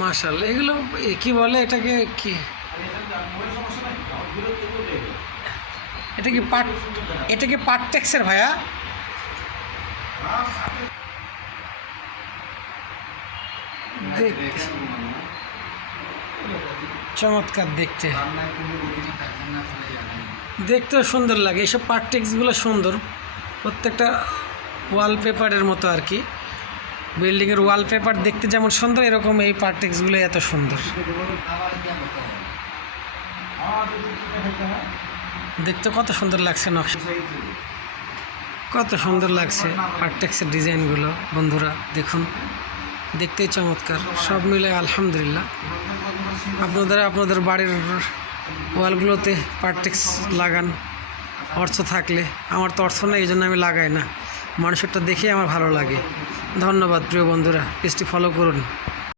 মাশাআল্লাহ, এগুলো কি বলে এটাকে? কি এটা কি পাট? এটা কি পাট টেক্সের ভাইয়া? চমৎকার দেখতে, দেখতেও সুন্দর লাগে। এইসব পাট টেক্সগুলো সুন্দর, প্রত্যেকটা ওয়ালপেপারের মতো আর কি। বিল্ডিংয়ের ওয়ালপেপার দেখতে যেমন সুন্দর, এরকম এই পাট টেক্সগুলো এত সুন্দর দেখতে। কত সুন্দর লাগছে নকশা, কত সুন্দর লাগছে পাট টেক্সের ডিজাইনগুলো। বন্ধুরা দেখুন, দেখতেই চমৎকার। সব মিলে আলহামদুলিল্লাহ। আপনাদের বাড়ির ওয়ালগুলোতে পাট টেক্স লাগান, অর্থ থাকলে। আমার তো অর্থ নেই, এই জন্য আমি লাগাই না। মানুষেরটা দেখে আমার ভালো লাগে। ধন্যবাদ প্রিয় বন্ধুরা, পেজটি ফলো করুন।